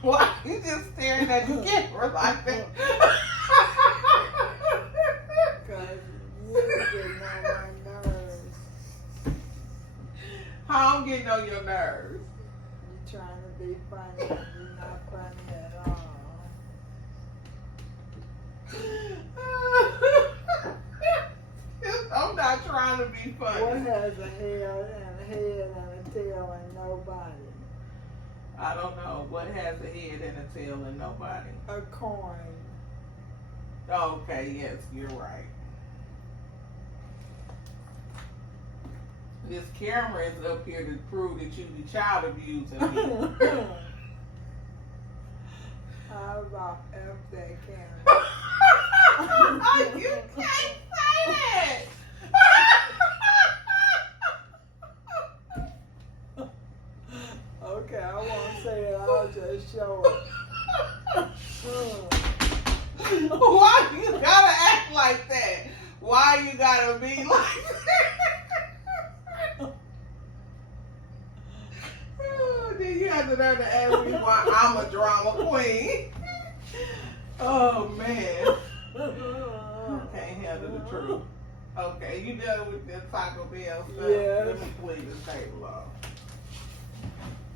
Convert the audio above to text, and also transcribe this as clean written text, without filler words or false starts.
Why you just staring at the camera like that? Because you're getting on my nerves. How I'm getting on your nerves? You're trying to be funny and you're not funny at all. I'm not trying to be funny. What has a head and a tail and nobody? I don't know. What has a head and a tail and nobody? A coin. Okay, yes, you're right. This camera is up here to prove that you be child abusing me. How about F that camera? You can't say that. Okay, I won't say it. I'll just show it. Why you gotta act like that? Why you gotta be like that? Then you have to learn to ask me why I'm a drama queen. Oh man. Can't handle the truth. Okay, you done with that Taco Bell stuff? Yes. Let me clean this table off.